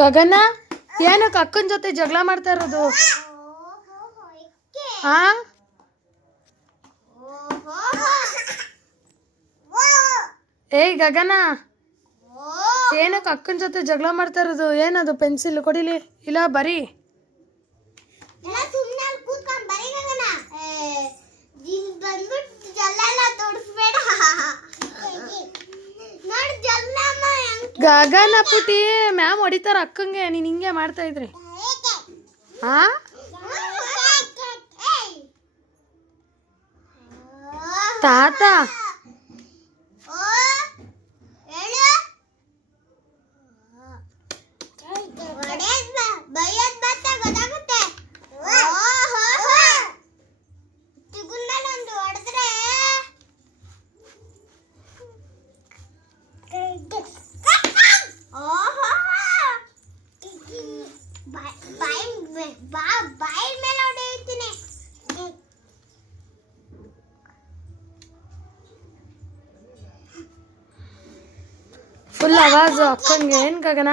ಗಗನ ಏನಕ್ಕೆ ಅಕ್ಕನ ಜೊತೆ ಜಗಳ ಮಾಡ್ತಾ ಇರೋದು? ಹಾ ಏಯ್ ಗಗನ, ಏನಕ್ಕೆ ಅಕ್ಕನ ಜೊತೆ ಜಗಳ ಮಾಡ್ತಾ ಇರೋದು? ಏನದು ಪೆನ್ಸಿಲ್ ಕೊಡಿಲಿ, ಇಲ್ಲ ಬರೀ. ಗಗನ ಪುಟಿ ಮ್ಯಾಮ್ ಹೊಡಿತಾರ ಅಕ್ಕಂಗೆ, ನೀನ್ ಹಿಂಗೆ ಮಾಡ್ತಾ ಇದ್ರಿ. ಹಾ ತಾತ ಫುಲ್ ಆವಾಜು ಅಕ್ಕಂಗೆ. ಏನ್ ಗಗನ?